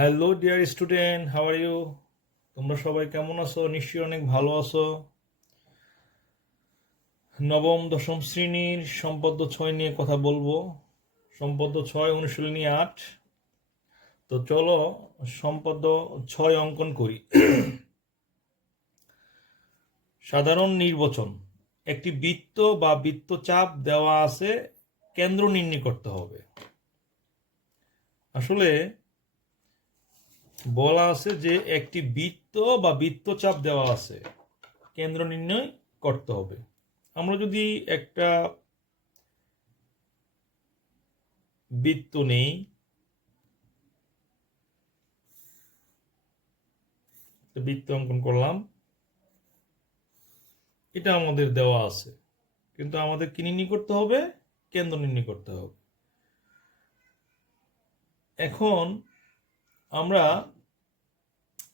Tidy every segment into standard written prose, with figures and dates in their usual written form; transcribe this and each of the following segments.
Hello dear student, how are you? তোমরা সবাই কেমন আছো? নিশ্চয়ই অনেক ভালো আছো। নবম দশম শ্রেণীর সম্পদ্য 6 নিয়ে কথা বলবো। সম্পদ্য 6, অনুশীলনী 8। তো চলো সম্পদ্য 6 অঙ্কন করি। সাধারণ নির্বাচন। একটি বৃত্ত বা বৃত্তচাপ দেওয়া আছে, কেন্দ্র নির্ণয় করতে হবে। আসলে বলা আছে যে একটি বৃত্ত বা বৃত্তচাপ দেওয়া আছে, কেন্দ্র নির্ণয় করতে হবে। আমরা যদি একটা বৃত্ত নেই, বৃত্ত অঙ্কন করলাম, এটা আমাদের দেওয়া আছে, কিন্তু আমাদের কি নির্ণয় করতে হবে? কেন্দ্র নির্ণয় করতে হবে। এখন আমরা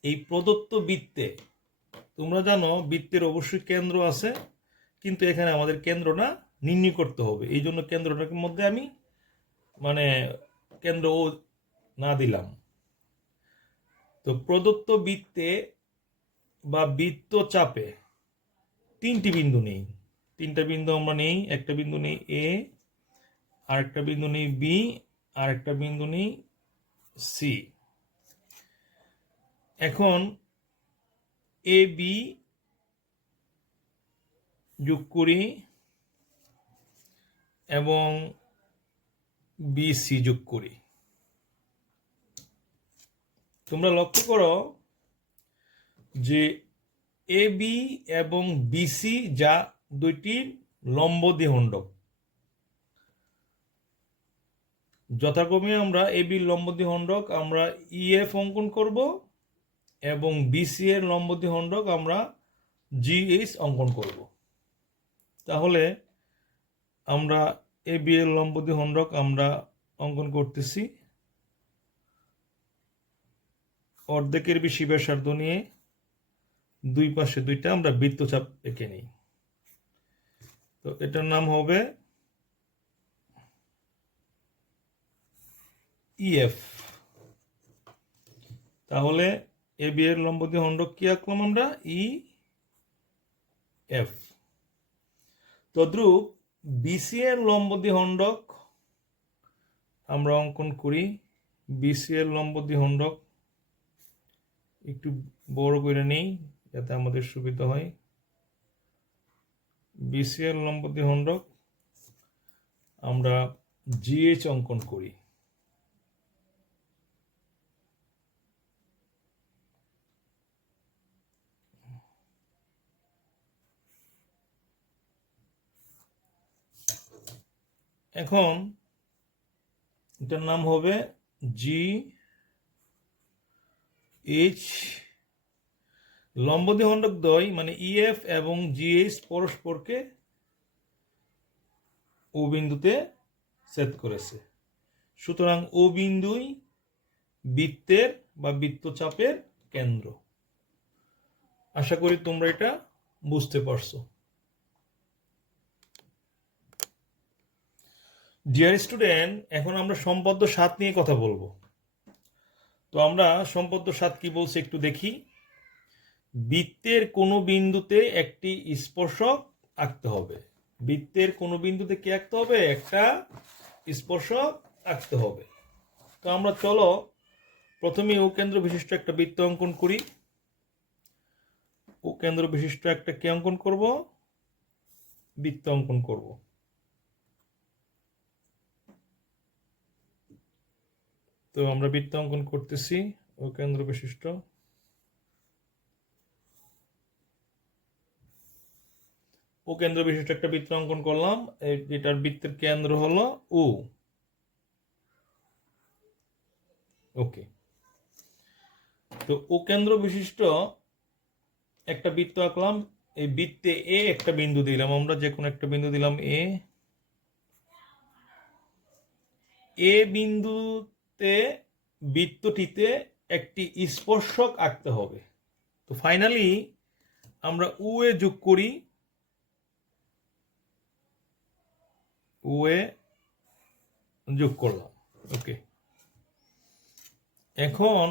এই প্রদত্ত বৃত্তে, তোমরা জানো বৃত্তের অবশ্যই কেন্দ্র আছে, কিন্তু এখানে আমাদের কেন্দ্রটা নির্ণয় করতে হবে। এই জন্য কেন্দ্রটার মধ্যে আমি কেন্দ্র ও না দিলাম। তো প্রদত্ত বৃত্তে বা বৃত্তচাপে 3টি বিন্দু নেই। 3টা বিন্দু আমরা নেই। একটা বিন্দু নেই এ, আর একটা বিন্দু নেই বি, আর একটা বিন্দু নেই সি। এখন এ বি যোগ করি এবং বি সি যোগ করি। তোমরা লক্ষ্য করো যে এ বি এবং বিসি যা দুইটি লম্ব দ্বিখণ্ডক, যথাক্রমে আমরা এ বির লম্ব দ্বিখণ্ডক আমরা ইএফ অঙ্কন করব এবং বিসি এর লম্ব দ্বিখণ্ডক আমরা জিএইচ অঙ্কন করব। তাহলে আমরা এ বি এর লম্ব দ্বিখণ্ডক আমরা অঙ্কন করতেছি। অর্ধেকের বেশি ব্যাসার্ধ নিয়ে দুই পাশে দুইটা আমরা বৃত্তচাপ এঁকে নিই। তো এটার নাম হবে ইএফ। তাহলে এ বি এর লম্ব দ্বিখণ্ডক কি আঁকলাম আমরা? E F. তদ্রূপ বিসি এর লম্ব দ্বিখণ্ডক আমরা অঙ্কন করি। বিসি এর লম্ব দ্বিখণ্ডক একটু বড় করে নেই যাতে আমাদের সুবিধা হয়। বিসি এর লম্ব দ্বিখণ্ডক আমরা জিএইচ অঙ্কন করি। এখন এটার নাম হবে জি এইচ। লম্ব দ্বিখণ্ডক দ্বয় মানে ইএফ এবং জিএইচ পরস্পরকে ও বিন্দুতে ছেদ করেছে, সুতরাং ও বিন্দুই বৃত্তের বা বৃত্তচাপের কেন্দ্র। আশা করি তোমরা এটা বুঝতে পারছো। ডিয়ার স্টুডেন্ট, এখন আমরা সম্পদ্য 7 নিয়ে কথা বলবো। তো আমরা সম্পদ্য 7 কি বলছে একটু দেখি। বৃত্তের কোনো বিন্দুতে একটি স্পর্শক আঁকতে হবে। বৃত্তের কোনো বিন্দুতে কি আঁকতে হবে? একটা স্পর্শক আঁকতে হবে। তো আমরা চলো প্রথমে ও কেন্দ্র বিশিষ্ট একটা বৃত্ত অঙ্কন করি। ও কেন্দ্র বিশিষ্ট একটা কি অঙ্কন করব? বৃত্ত অঙ্কন করব। তো আমরা বৃত্ত অঙ্কন করতেছি ও কেন্দ্র বিশিষ্ট। ও কেন্দ্র বিশিষ্ট একটা বৃত্ত অঙ্কন করলাম। এটার বৃত্তের কেন্দ্র হলো ও। ওকে। তো ও কেন্দ্র বিশিষ্ট একটা বৃত্ত আঁকলাম। এই বৃত্তে এ একটা বিন্দু দিলাম, আমরা যে কোনো একটা বিন্দু দিলাম এ। এ বিন্দুতে বৃত্তটিতে একটি স্পর্শক আঁকতে হবে। তো ফাইনালি আমরা ও এ যোগ করি। ও এ যোগ করলাম। ওকে। এখন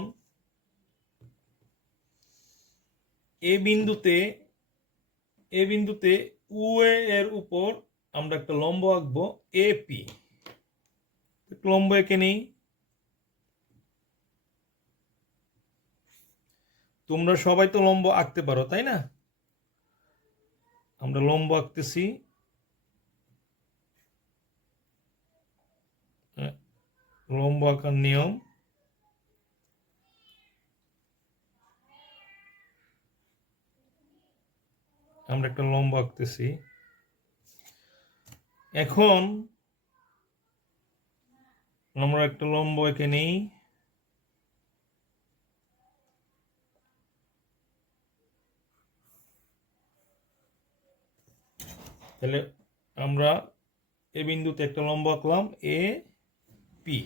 এ বিন্দুতে ওএ এর উপর আমরা একটা লম্ব আঁকবো এপি। লম্ব এঁকে নেই। তোমরা সবাই তো লম্ব আঁকতে পারো, তাই না? আমরা লম্ব আঁকতেছি। লম্ব আঁকার নিয়ম, আমরা একটা লম্ব আঁকতেছি। এখন আমরা একটা লম্ব এঁকে নিই। তাহলে আমরা এ বিন্দুতে একটা লম্ব আঁকলাম এ পি।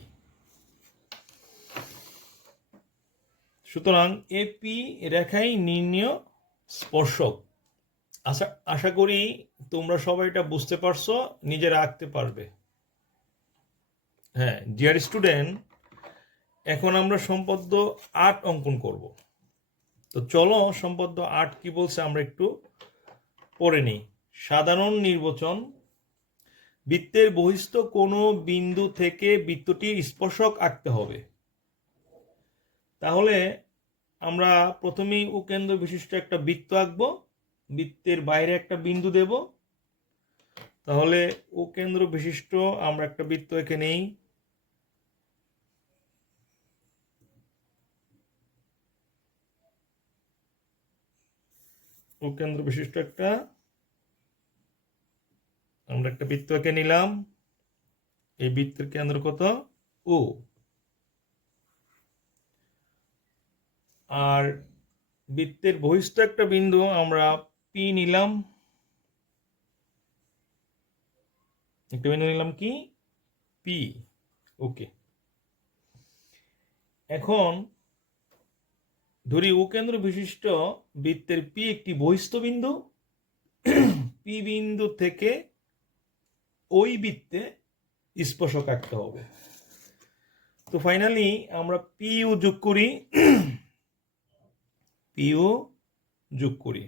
সুতরাং এপি রেখাই নির্ণীয় স্পর্শক। আশা করি তোমরা সবাই এটা বুঝতে পারছো, নিজেরা আঁকতে পারবে। হ্যাঁ ডিয়ার স্টুডেন্ট, এখন আমরা সম্পদ্য 8 অঙ্কন করব। তো চলো সম্পদ্য 8 কি বলছে আমরা একটু পড়ে নিই। সাধারণ নির্বাচন। বৃত্তের বহিস্থ কোনো বিন্দু থেকে বৃত্তটির স্পর্শক আঁকতে হবে। তাহলে আমরা প্রথমেই উকেন্দ্র বিশিষ্ট একটা বৃত্ত আঁকবো, বৃত্তের বাইরে একটা বিন্দু দেব। তাহলে উকেন্দ্র বিশিষ্ট আমরা একটা বৃত্ত এঁকে নেই। উকেন্দ্র বিশিষ্ট আমরা একটা বৃত্ত এঁকে নিলাম। এই বৃত্তের কেন্দ্র কত? ও। আর বৃত্তের বহিস্থ একটা বিন্দু আমরা পি নিলাম। একটা বিন্দু নিলাম কি? পি। ওকে। এখন ধরি উকেন্দ্র বিশিষ্ট বৃত্তের পি একটি বহিস্থ বিন্দু। পি বিন্দু থেকে ওই বৃত্তে স্পর্শক আঁকতে হবে। তো ফাইনালি আমরা পিইউ যোগ করি। পিইউ যোগ করি।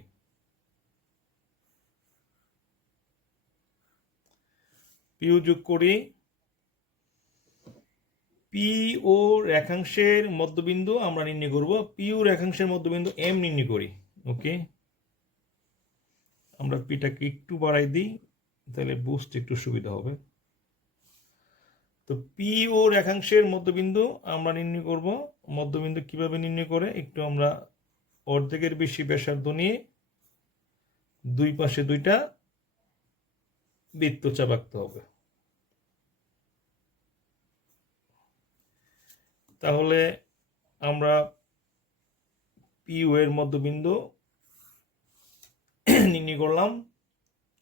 পিইউ যোগ করি। পিও রেখাংশের মধ্যবিন্দু আমরা নির্ণয় করব। পিইউ রেখাংশের মধ্যবিন্দু এম নির্ণয় করি। ওকে, আমরা পিটাকে একটু বাড়াই দিই, তাহলে বুঝতে একটু সুবিধা হবে। তো পিও রেখাংশের মধ্যবিন্দু আমরা নির্ণয় করব। মধ্যবিন্দু কিভাবে নির্ণয় করে, একটু আমরা অর্ধেকের বেশি ব্যাসার্ধ নিয়ে দুই পাশে দুইটা বৃত্তচাপ আঁকতে হবে। তাহলে আমরা পিইউ এর মধ্যবিন্দু নির্ণয় করলাম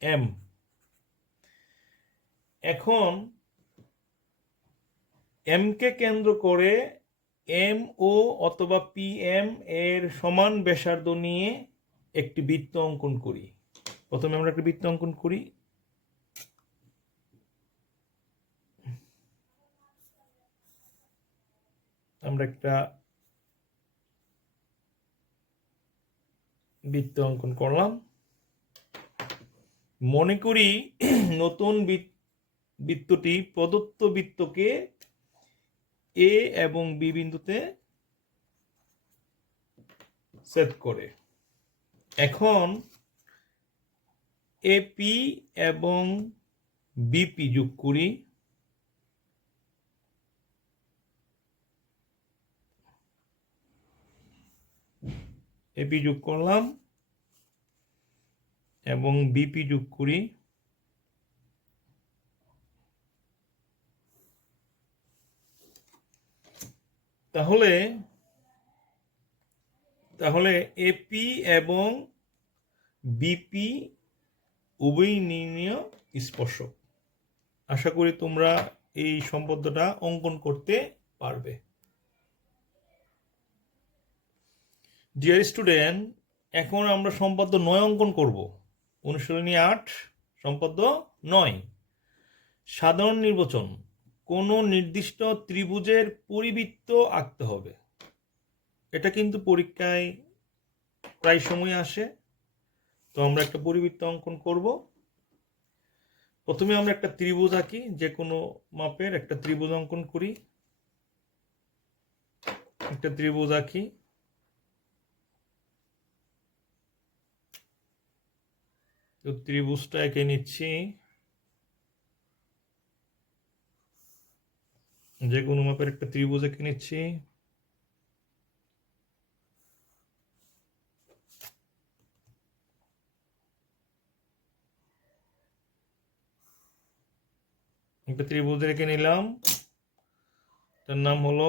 এম। এখন এম কে কেন্দ্র করে এম ও অথবা পি এম এর সমান ব্যাসার্ধ নিয়ে একটি বৃত্ত অঙ্কন করি। প্রথমে আমরা একটা বৃত্ত অঙ্কন করি। আমরা একটা বৃত্ত অঙ্কন করলাম। মনে করি নতুন বৃত্তটি প্রদত্ত বৃত্তকে এ এবং বি বিন্দুতে ছেদ করে। এখন এপি এবং বিপি যোগ করি। এপি যোগ করলাম এবং বিপি যোগ করি। তাহলে এপি এবং বিপি উভয়ই নির্ণীয় স্পর্শক। আশা করি তোমরা এই সম্পর্কটা অঙ্কন করতে পারবে। ডিয়ার স্টুডেন্ট, এখন আমরা সম্পাদ্য 9 অঙ্কন করব। অনুশীলনী 8 সম্পাদ্য 9। সাধারণ নির্বাচন। কোনো নির্দিষ্ট ত্রিভুজের পরিবৃত্ত আঁকতে হবে। এটা কিন্তু পরীক্ষায় প্রায় সময় আসে। তো আমরা একটা পরিবৃত্ত অঙ্কন করব। প্রথমে আমরা একটা ত্রিভুজ আঁকি, যে কোনো মাপের একটা ত্রিভুজ অঙ্কন করি। একটা ত্রিভুজ আঁকি। তো ত্রিভুজটা এঁকে নিচ্ছি, যে কোনো মাপের একটা ত্রিভুজ এঁকে নিচ্ছি। একটা ত্রিভুজ রেখে নিলাম, তার নাম হলো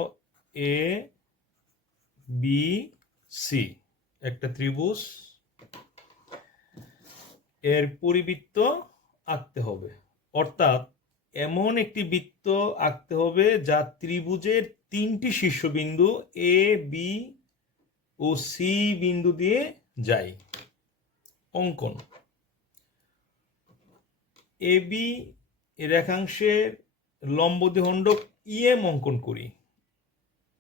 এ বি সি। একটা ত্রিভুজ, এর পরিবৃত্ত আঁকতে হবে, অর্থাৎ এমন একটি বৃত্ত আঁকতে হবে যা ত্রিভুজের তিনটি শীর্ষবিন্দু এ বি ও সি বিন্দু দিয়ে যায়। অঙ্কন। এ বি রেখাংশের লম্ব দ্বিখণ্ডক ইএম অঙ্কন করি।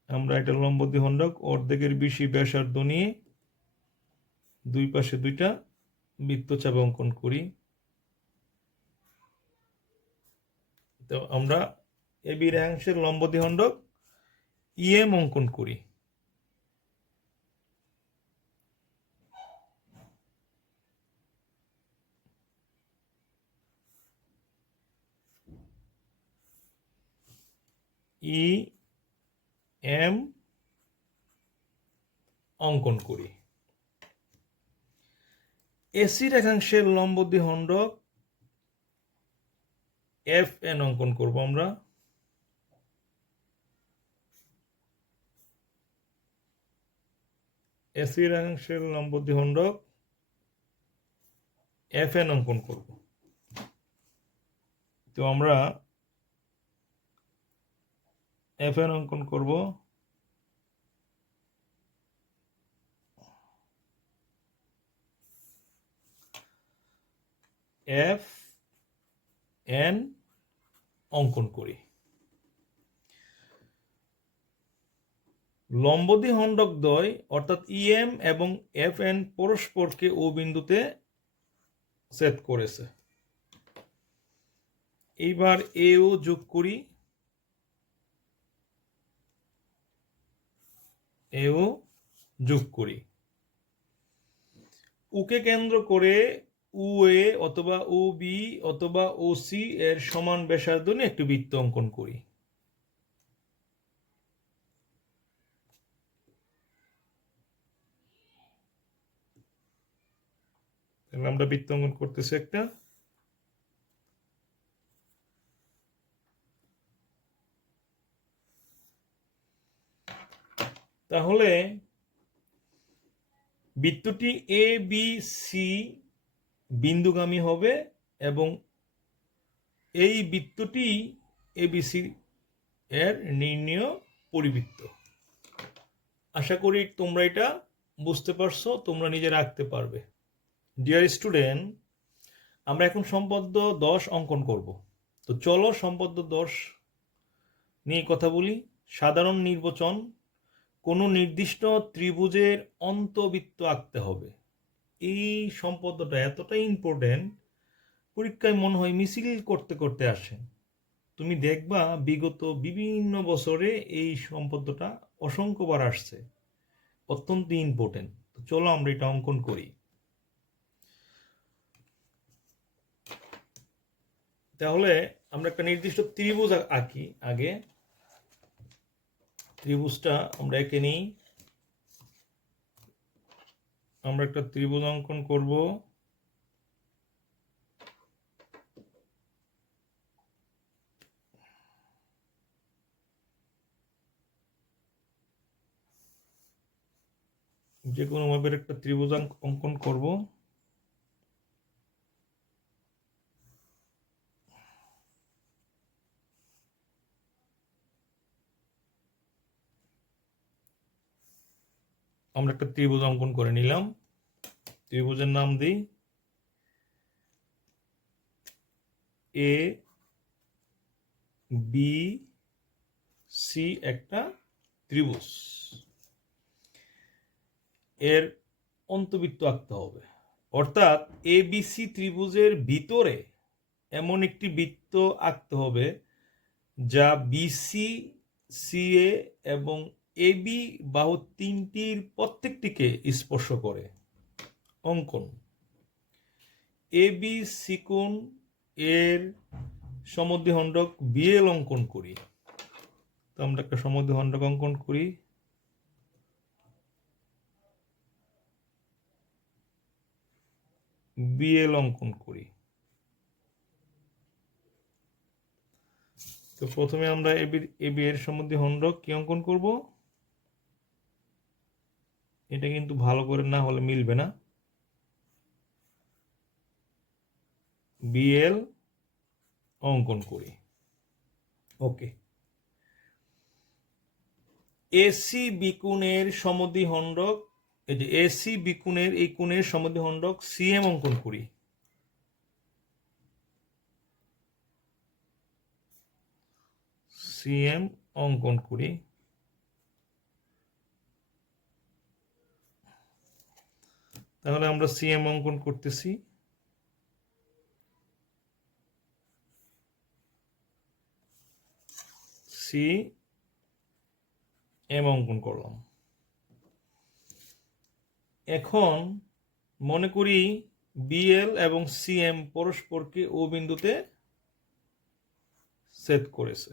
আমরা এটা লম্ব দ্বিখণ্ডক অর্ধেকের বেশি ব্যাসার্ধ নিয়ে দুই পাশে দুইটা বৃত্তচাপ অঙ্কন করি। তো আমরা এ বি রেখাংশের লম্ব দ্বিখণ্ডক ইএম অঙ্কন করি। ই এম অঙ্কন করি। এসি রেখাংশের লম্ব দ্বিখণ্ডক এফ এন অঙ্কন করব আমরা। এসি রেখাংশের লম্ব দ্বিখণ্ডক এফ এন অঙ্কন করব। তো আমরা এফ এন অঙ্কন করব। এফ এন অঙ্কন করি। লম্ব দ্বিখণ্ডক দ্বয় অর্থাৎ ইএম এবং এফ এন পরস্পরকে ও বিন্দুতে ছেদ করেছে। এইবার এও যোগ করি, এও যোগ করি। উকে কেন্দ্র করে উ এ অথবা ও বি অথবা ও সি এর সমান ব্যাসার্ধ নিয়ে একটি বৃত্ত অঙ্কন করি। আমরা বৃত্ত অঙ্কন করতেছি একটা। তাহলে বৃত্তটি এ বি সি বিন্দুগামী হবে এবং এই বৃত্তটি এবিসি এর নির্ণেয় পরিবৃত্ত। আশা করি তোমরা এটা বুঝতে পারছো, তোমরা নিজে রাখতে পারবে। ডিয়ার স্টুডেন্ট, আমরা এখন সম্পদ্য 10 অঙ্কন করব। তো চলো সম্পদ্য 10 নিয়ে কথা বলি। সাধারণ নির্বাচন। কোনো নির্দিষ্ট ত্রিভুজের অন্তবৃত্ত আঁকতে হবে। এই সম্পদ্যটা এতটাই ইম্পর্টেন্ট, পরীক্ষায় মনে হয় মিছিল করতে করতে আসে। তুমি দেখবা বিগত বিভিন্ন বছরে এই সম্পদ্যটা অসংখ্যবার আসছে, অত্যন্ত ইম্পর্টেন্ট। তো চলো আমরা এটা অঙ্কন করি। তাহলে আমরা একটা নির্দিষ্ট ত্রিভুজ আঁকি। আগে ত্রিভুজটা আমরা এঁকে নিই। আমরা একটা ত্রিভুজ অঙ্কন করব। যে কোনো মাপের একটা ত্রিভুজ অঙ্কন করব। আমরা একটা ত্রিভুজ অঙ্কন করে নিলাম। ত্রিভুজের নাম দিই এ বি সি একটা ত্রিভুজ, এর অন্তবৃত্ত আঁকতে হবে। অর্থাৎ এ বি সি ত্রিভুজের ভিতরে এমন একটি বৃত্ত আঁকতে হবে যা বিসি, সিএ এবং এবি বাহু তিনটির প্রত্যেকটিকে স্পর্শ করে। অঙ্কন: এবি সিকোণ এর সমদ্বিখণ্ডক বিএল অঙ্কন করি। তো আমরা একটা সমদ্বিখণ্ডক অঙ্কন করি। বিএল অঙ্কন করি। তো প্রথমে আমরা এবি এর সমদ্বিখণ্ডক কি অঙ্কন করব? এটা কিন্তু ভালো করে না হলে মিলবে না। বিএল অঙ্কন করি। ওকে। এসি বিকোণের সমদ্বিখণ্ডক, এই যে এসি বিকোণের এই কোণের সমদ্বিখণ্ডক সিএম অঙ্কন করি। সিএম অঙ্কন করি। তাহলে আমরা সিএম অঙ্কন করতেছি। সি এম অঙ্কন করলাম। এখন মনে করি বিএল এবং সিএম পরস্পরকে ও বিন্দুতে ছেদ করেছে।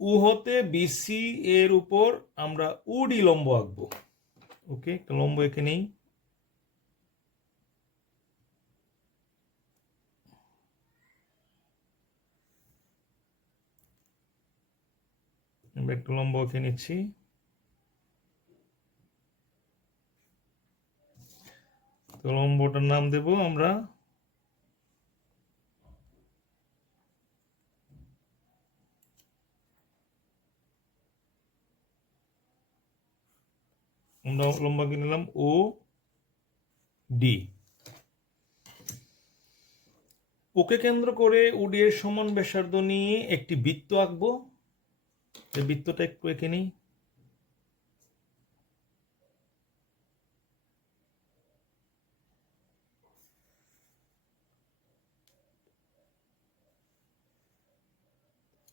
উ হতে বিসি এর উপর আমরা উডি লম্ব আঁকবো। ওকে, একটা লম্ব এঁকে নেই। আমরা একটা লম্ব এঁকে নিচ্ছি। তো লম্বটার নাম দেব আমরা লম্বা কি নিলাম? ও ডি। ওকে কেন্দ্র করে ওডি এর সমান ব্যাসার্ধ নিয়ে একটি বৃত্ত আঁকবো। এই বৃত্তটা একটু এঁকে নিই।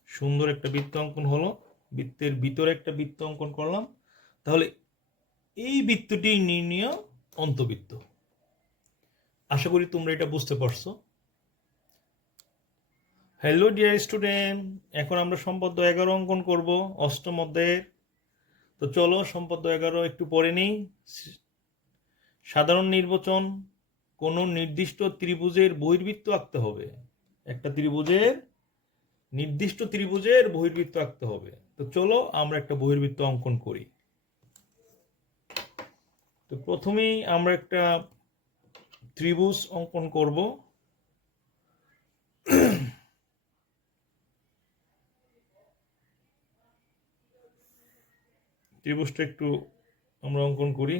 সুন্দর একটা বৃত্ত অঙ্কন হলো। বৃত্তের ভিতরে একটা বৃত্ত অঙ্কন করলাম। তাহলে এই বৃত্তটি নির্ণীয় অন্তবৃত্ত। আশা করি তোমরা এটা বুঝতে পারছো। হ্যালো ডিয়ার স্টুডেন্ট, এখন আমরা সম্পদ্য 11 অঙ্কন করব, অষ্টম অধ্যায়ের। তো চলো সম্পদ্য 11 একটু পড়ে নিই। সাধারণ নির্বাচন: কোন নির্দিষ্ট ত্রিভুজের বহির্বৃত্ত আঁকতে হবে। একটা ত্রিভুজের নির্দিষ্ট ত্রিভুজের বহির্বৃত্ত আঁকতে হবে। তো চলো আমরা একটা বহির্বৃত্ত অঙ্কন করি। তো প্রথমেই আমরা একটা ত্রিভুজ অঙ্কন করব। ত্রিভুজটা একটু আমরা অঙ্কন করি।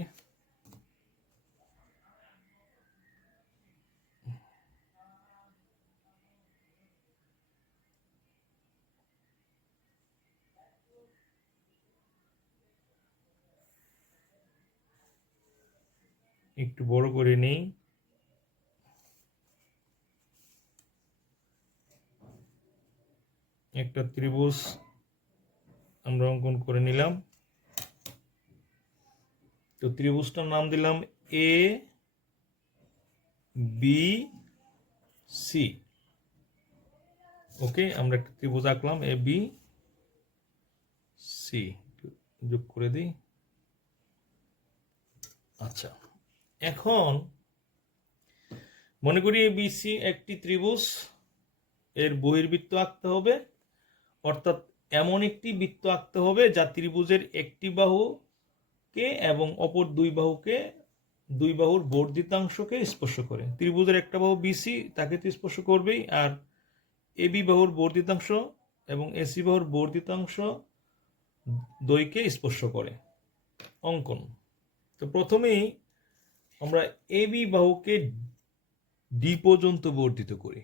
একটু বড় করে নেই। একটা ত্রিভুজ আমরা অঙ্কন করে নিলাম। তো ত্রিভুজটার নাম দিলাম এ বি সি। ওকে, আমরা একটা ত্রিভুজ আঁকলাম এ বি সি। যোগ করে দিই। আচ্ছা, এখন মনে করি এ বি সি একটি ত্রিভুজ, এর বহির্বৃত্ত আঁকতে হবে। অর্থাৎ এমন একটি বৃত্ত আঁকতে হবে যা ত্রিভুজের একটি বাহুকে এবং অপর দুই বাহুর বর্ধিতাংশকে স্পর্শ করে। ত্রিভুজের একটা বাহু বিসি, তাকে তো স্পর্শ করবেই, আর এবি বাহুর বর্ধিতাংশ এবং এসি বাহুর বর্ধিতাংশ দ্বয়কে স্পর্শ করে। অঙ্কন: তো প্রথমেই আমরা এবি বাহুকে ডি পর্যন্ত বর্ধিত করি।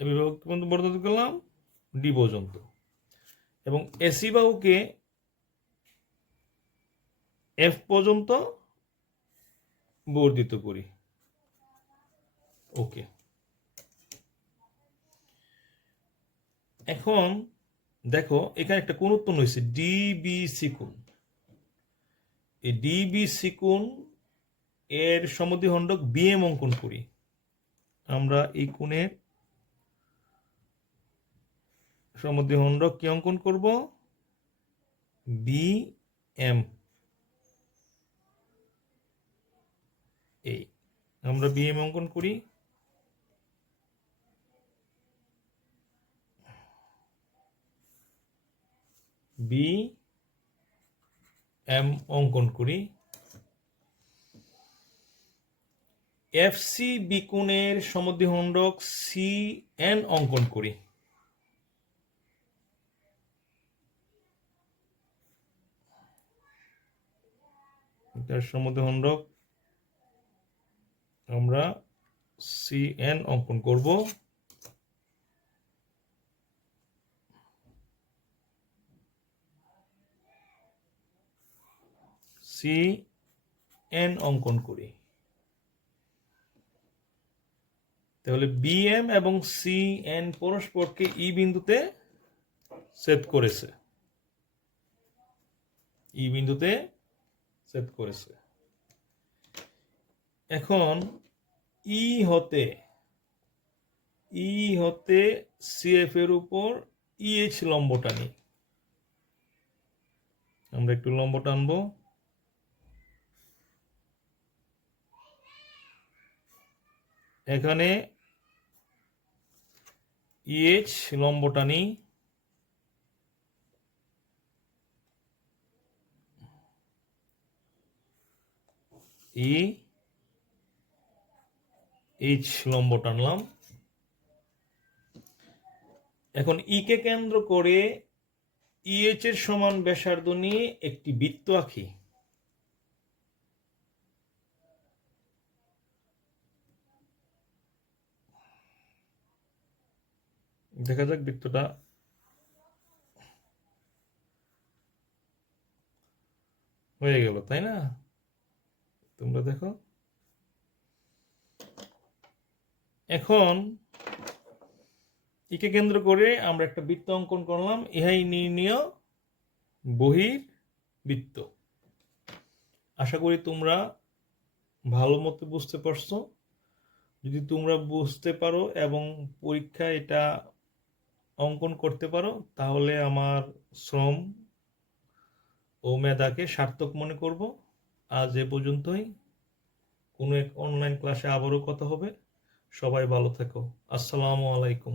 বিভব পর্যন্ত বর্ধিত করলাম ডি পর্যন্ত, এবং এসি বাহুকে এফ পর্যন্ত বর্ধিত করি। ওকে, এখন দেখো এখানে একটা কোণ উৎপন্ন হয়েছে ডিবিসি কোণ। এই ডিবিসি কোণ এর সমদ্বিখণ্ডক বিএম অঙ্কন করি। আমরা এই কোণের সমদ্বিখণ্ডক কি অঙ্কন করব? বিএম। এই আমরা বিএম অঙ্কন করি। বিএম অঙ্কন করি। এফসি বিকোণের সমদ্বিখণ্ডক সিএন অঙ্কন করি। এটার সমদ্বিখণ্ডক আমরা সিএন অঙ্কন করব। সিএন অঙ্কন করি। তাহলে বিএম এবং সিএন পরস্পরকে ই বিন্দুতে ছেদ করেছে। ই বিন্দুতে ছেদ করেছে। এখন ই হতে সিএফ এর উপর ইএইচ লম্ব টানি। আমরা একটু লম্ব টানবো। এখানে ইএইচ লম্ব টানি। এইচ লম্ব টানলাম। এখন ই কে কেন্দ্র করে ইএইচ এর সমান ব্যাসার্ধ নিয়ে একটি বৃত্ত আঁকি। দেখা যাক বৃত্তটা হয়ে গেল, তাই না? তোমরা দেখো, এখন একে কেন্দ্র করে আমরা একটা বৃত্ত অঙ্কন করলাম। ইহাই নির্ণীয় বহির্বৃত্ত। আশা করি তোমরা ভালো মতো বুঝতে পারছো। যদি তোমরা বুঝতে পারো এবং পরীক্ষায় এটা অঙ্কন করতে পারো, তাহলে আমার শ্রম ও মেধাকে সার্থক মনে করব। আজ এ পর্যন্তই। কোনো এক অনলাইন ক্লাসে আবারও কথা হবে। সবাই ভালো থেকো। আসসালামু আলাইকুম।